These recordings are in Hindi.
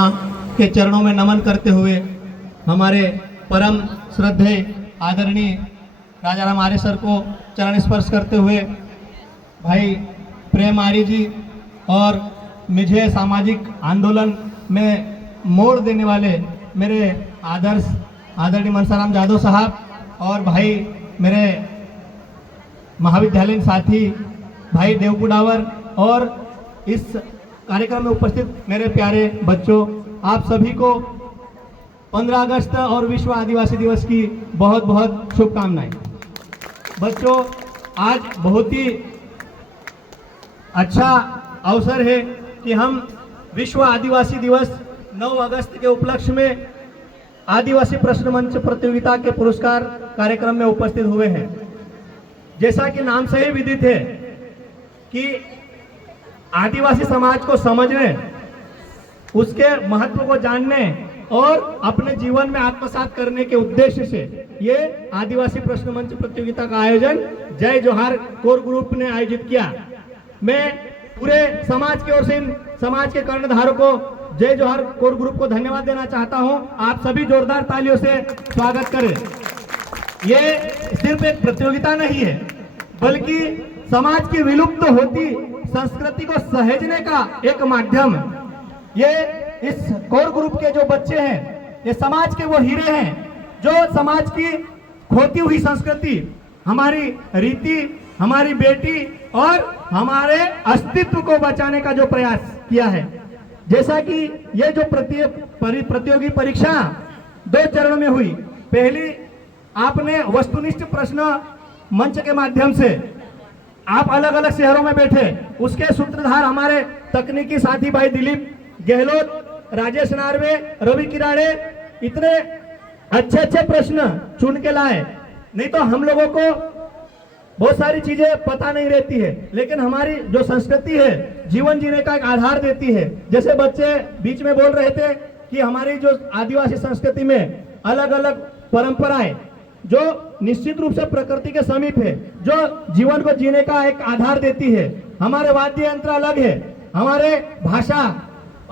के चरणों में नमन करते हुए हमारे परम श्रद्धेय आदरणीय राजा राम आर्य सर को चरण स्पर्श करते हुए भाई प्रेम आर्य जी और मुझे सामाजिक आंदोलन में मोड़ देने वाले मेरे आदर्श आदरणीय मनसाराम जादव साहब और भाई मेरे महाविद्यालयीन साथी भाई देवपुडावर और इस कार्यक्रम में उपस्थित मेरे प्यारे बच्चों, आप सभी को 15 अगस्त और विश्व आदिवासी दिवस की बहुत बहुत शुभकामनाएं। बच्चों, आज बहुत ही अच्छा अवसर है कि हम विश्व आदिवासी दिवस 9 अगस्त के उपलक्ष्य में आदिवासी प्रश्न मंच प्रतियोगिता के पुरस्कार कार्यक्रम में उपस्थित हुए हैं। जैसा कि नाम से ही विदित है कि आदिवासी समाज को समझने, उसके महत्व को जानने और अपने जीवन में आत्मसात करने के उद्देश्य से ये आदिवासी प्रश्न मंच प्रतियोगिता का आयोजन जय जोहार कोर ग्रुप ने आयोजित किया। मैं पूरे समाज की ओर से इन समाज के कर्णधारों को जय जोहार कोर ग्रुप को धन्यवाद देना चाहता हूं। आप सभी जोरदार तालियों से स्वागत करें। ये सिर्फ एक प्रतियोगिता नहीं है, बल्कि समाज की विलुप्त होती संस्कृति को सहेजने का एक माध्यम। ये इस कोर ग्रुप के जो बच्चे हैं, ये समाज के वो हीरे हैं जो समाज की खोती हुई संस्कृति, हमारी रीति, हमारी बेटी और हमारे अस्तित्व को बचाने का जो प्रयास किया है। जैसा कि ये जो प्रतियोगी परीक्षा 2 चरणों में हुई। पहली, आपने वस्तुनिष्ठ प्रश्न मंच के माध्यम से आप अलग अलग शहरों में बैठे, उसके सूत्रधार हमारे तकनीकी साथी भाई दिलीप गहलोत, राजेश नार्वे, रवि किराड़े इतने अच्छे अच्छे प्रश्न चुन के लाए। नहीं तो हम लोगों को बहुत सारी चीजें पता नहीं रहती है, लेकिन हमारी जो संस्कृति है जीवन जीने का एक आधार देती है। जैसे बच्चे बीच में बोल रहे थे कि हमारी जो आदिवासी संस्कृति में अलग अलग परंपराएं जो निश्चित रूप से प्रकृति के समीप है, जो जीवन को जीने का एक आधार देती है। हमारे वाद्य यंत्र अलग है, हमारे भाषा,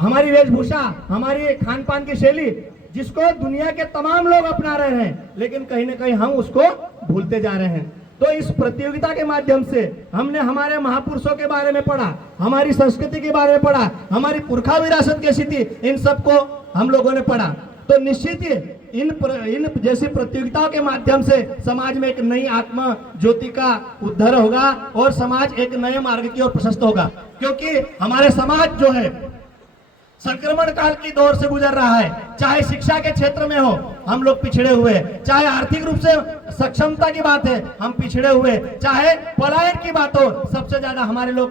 हमारी वेशभूषा, हमारी खान पान की शैली, जिसको दुनिया के तमाम लोग अपना रहे हैं, लेकिन कहीं ना कहीं हम उसको भूलते जा रहे हैं। तो इस प्रतियोगिता के माध्यम से हमने हमारे महापुरुषों के बारे में पढ़ा, हमारी संस्कृति के बारे में पढ़ा, हमारी पुरखा विरासत कैसी थी, इन सबको हम लोगों ने पढ़ा। तो निश्चित ही इन जैसी प्रतियोगिताओं के माध्यम से समाज में एक नई आत्मा ज्योति का उद्धार होगा और समाज एक नए मार्ग की ओर प्रशस्त होगा। क्योंकि हमारे समाज जो है संक्रमण काल की दौर से गुजर रहा है। चाहे शिक्षा के क्षेत्र में हो, हम लोग पिछड़े हुए, चाहे आर्थिक रूप से सक्षमता की बात है, हम पिछड़े हुए, चाहे पलायन की बात हो, सबसे ज्यादा हमारे लोग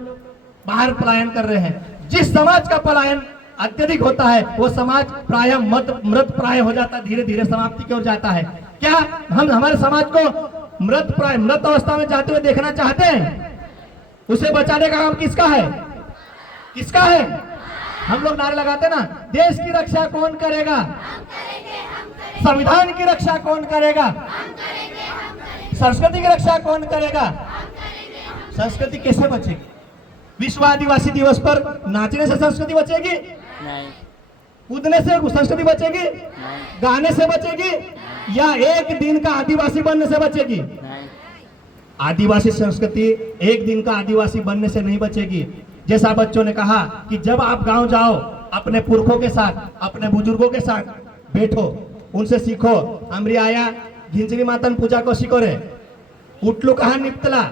बाहर पलायन कर रहे हैं। जिस समाज का पलायन अत्यधिक होता है वो समाज प्राय मृत प्राय हो जाता है, धीरे धीरे समाप्ति की ओर जाता है। क्या हम हमारे समाज को मृत अवस्था में जाते हुए देखना चाहते हैं? उसे बचाने का काम किसका है? किसका है? हम लोग नारे लगाते ना, देश की रक्षा कौन करेगा? संविधान की रक्षा कौन करेगा? संस्कृति की रक्षा कौन करेगा? संस्कृति कैसे बचेगी? विश्व आदिवासी दिवस पर नाचने से संस्कृति बचेगी नहीं, कूदने से संस्कृति बचेगी नहीं, गाने से बचेगी या एक दिन का आदिवासी बनने से बचेगी नहीं। आदिवासी संस्कृति एक दिन का आदिवासी बनने से नहीं बचेगी। जैसा बच्चों ने कहा कि जब आप गांव जाओ, अपने पुरखों के साथ, अपने बुजुर्गों के साथ बैठो, उनसे सीखो। अमरी आया घिंचरी मातन पूजा को सीखो रे, उठलू कहा निपतला,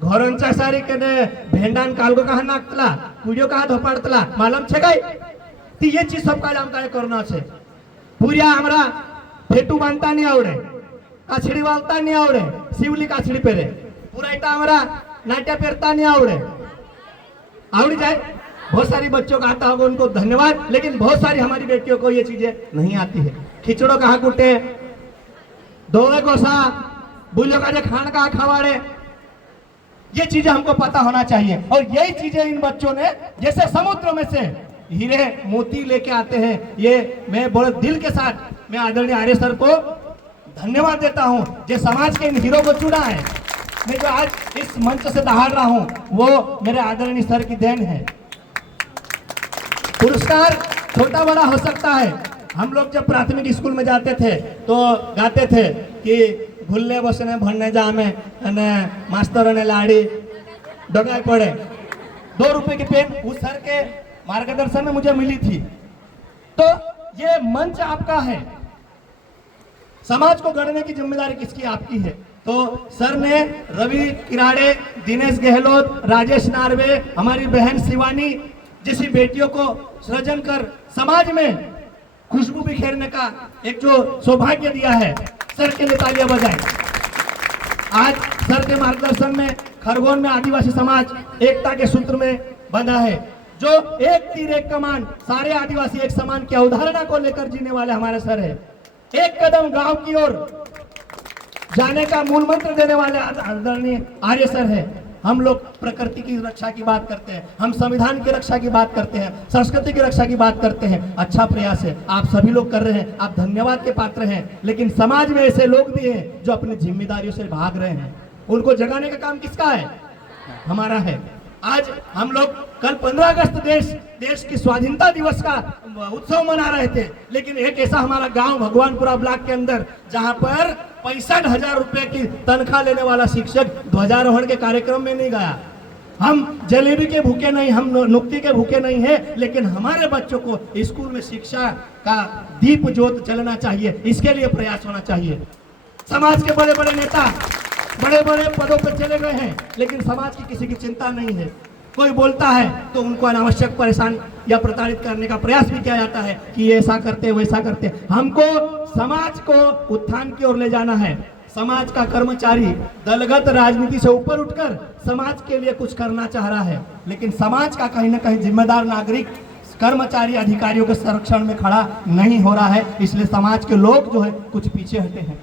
घोरंचा सारी कने भेंडान कालगो कहा नाकतला, कुडियो कहा धोपाड़तला, मालूम छे काई? ती ये चीज सबका जानकारी करना छे। पूरिया हमरा फेटू बांधता नहीं आवड़े, काछड़ी वालता नहीं आवड़े, शिवली काछड़ी पेरे, पूरा इटा हमरा नाट्या पेरता नहीं आवड़े, आवड़ी जाए। बहुत सारी बच्चों का आता होगा, उनको धन्यवाद, लेकिन बहुत सारी हमारी बेटियों को ये चीजें नहीं आती है। खिचड़ो कहा कुटे, दोवे कोसा, बुलियो का जो खान कहा खवाड़े, ये चीजें हमको पता होना चाहिए। और यही चीजें इन बच्चों ने जैसे समुद्र में से हीरे मोती लेके आते हैं, ये मैं बड़े दिल के साथ मैं आदरणीय आर्य सर को धन्यवाद देता हूं, जो समाज के इन हीरो को चुना है। मैं जो आज इस मंच से दहाड़ रहा हूं वो मेरे आदरणीय सर की देन है। पुरस्कार छोटा बड़ा हो सकता है। हम लोग जब प्राथमिक स्कूल में जाते थे तो गाते थे कि भूलने बसने भरने जामे અને मास्टर ने लाड़ी डगाई पड़े। 2 रुपए की पेन उस सर के मार्गदर्शन में मुझे मिली थी। तो ये मंच आपका है, समाज को गढ़ने की जिम्मेदारी किसकी? आपकी है। तो सर ने रवि किराड़े, दिनेश गहलोत, राजेश नार्वे, हमारी बहन शिवानी जैसी बेटियों को सृजन कर समाज में खुशबू बिखेरने का एक जो सौभाग्य दिया है, सर के लिए तालियां बजाएं। आज सर के मार्गदर्शन में खरगोन में आदिवासी समाज एकता के सूत्र में बंधा है। जो एक तीर एक कमान, सारे आदिवासी एक समान की अवधारणा को लेकर जीने वाले हमारे सर है। एक कदम गांव की ओर जाने का मूल मंत्र देने वाले आदरणीय आर्य सर है। हम लोग प्रकृति की रक्षा की बात करते हैं, हम संविधान की रक्षा की बात करते हैं, संस्कृति की रक्षा की बात करते हैं। अच्छा प्रयास है, आप सभी लोग कर रहे हैं, आप धन्यवाद के पात्र हैं। लेकिन समाज में ऐसे लोग भी हैं जो अपनी जिम्मेदारियों से भाग रहे हैं। उनको जगाने का काम किसका है? हमारा है। आज हम लोग कल 15 अगस्त देश की स्वाधीनता दिवस का उत्सव मना रहे थे, लेकिन एक ऐसा हमारा गांव भगवानपुरा ब्लॉक के अंदर जहां पर 65,000 रुपए की तनख्वाह लेने वाला शिक्षक ध्वजारोहण के कार्यक्रम में नहीं गया। हम जलेबी के भूखे नहीं, हम नुक्ति के भूखे नहीं है, लेकिन हमारे बच्चों को स्कूल में शिक्षा का दीप ज्योत जलना चाहिए, इसके लिए प्रयास होना चाहिए। समाज के बड़े बड़े नेता बड़े बड़े पदों पर चले गए हैं, लेकिन समाज की किसी की चिंता नहीं है। कोई बोलता है तो उनको अनावश्यक परेशान या प्रताड़ित करने का प्रयास भी किया जाता है कि ये ऐसा करते वैसा करते। हमको समाज को उत्थान की ओर ले जाना है। समाज का कर्मचारी दलगत राजनीति से ऊपर उठकर समाज के लिए कुछ करना चाह रहा है, लेकिन समाज का कहीं ना कहीं जिम्मेदार नागरिक कर्मचारी अधिकारियों के संरक्षण में खड़ा नहीं हो रहा है। इसलिए समाज के लोग जो है कुछ पीछे हटे हैं।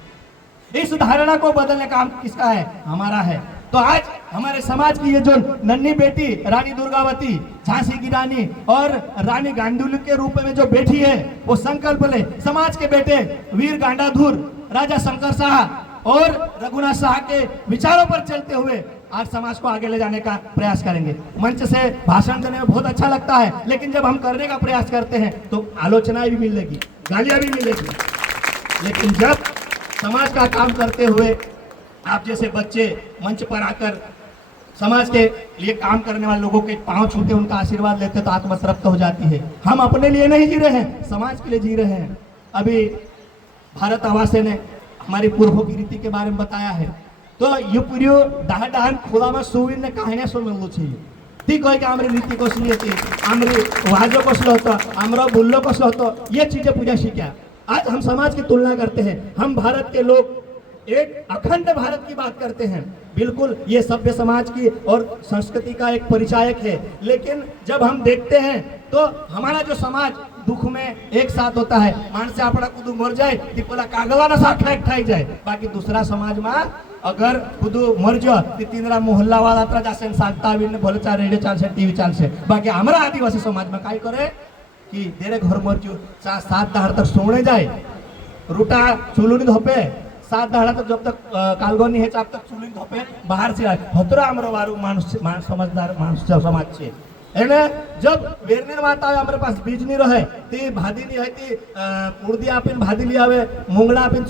इस धारणा को बदलने का काम किसका है? हमारा है। तो आज हमारे समाज की ये जो नन्ही बेटी रानी दुर्गावती, झांसी की रानी और रानी गांडुली के रूप में जो बैठी है, वो संकल्प ले समाज के बेटे वीर गांडाधुर, राजा शंकर शाह और रघुनाथ शाह के विचारों पर चलते हुए आज समाज को आगे ले जाने का प्रयास करेंगे। मंच से भाषण देने में बहुत अच्छा लगता है, लेकिन जब हम करने का प्रयास करते हैं तो आलोचनाएं भी मिलेगी, गालियां भी मिलेगी। लेकिन जब समाज का काम करते हुए आप जैसे बच्चे मंच पर आकर समाज के लिए काम करने वाले लोगों के पांव छूते, उनका आशीर्वाद लेते तो आत्मा तृप्त हो जाती है। हम अपने लिए नहीं जी रहे हैं, समाज के लिए जी रहे हैं। अभी भारत आवासे ने हमारी पूर्वों की रीति के बारे में बताया है। तो ये पूरी दहान खुदा में सुविन ने कहानी सो मिलू चाहिए ती कह के हमारी रीति कसली होती, हमारी वाजो कसलो होता, हमारा बुल्लो कसलो होता, ये चीजें पूजा सीखा। आज हम समाज की तुलना करते हैं, हम भारत के लोग एक अखंड भारत की बात करते हैं। बिल्कुल ये सभ्य समाज की और संस्कृति का एक परिचायक है, लेकिन जब हम देखते हैं तो हमारा जो समाज दुख में एक साथ होता है। मानसे आपड़ा खुद मर जाए ती पेला कागवाना साथ ठाई जाए, बाकी दूसरा समाज में अगर खुद मर जाओ तो तीनरा मोहल्ला वाला त्र जासे सागता आवीने भले चार रेडियो चालसे, टीवी चालसे। बाकी हमारा आदिवासी समाज में काय करे कि तेरे घर मर जो 7 दहाड़ तक सोने जाए, रूटा चुलुनी धोपे 7 दहाड़ा तक, जब तक कालगोनी है तब तक चुलुनी धोपे बाहर से आए। हतरा हमारा वारू मानुष समझदार मानुष समाज छे। एने जब वेरनेर माता हमारे पास बीज नहीं रहे ती भादी नहीं है ती उड़दी आपीन भादी ली आवे, मूंगड़ा आपीन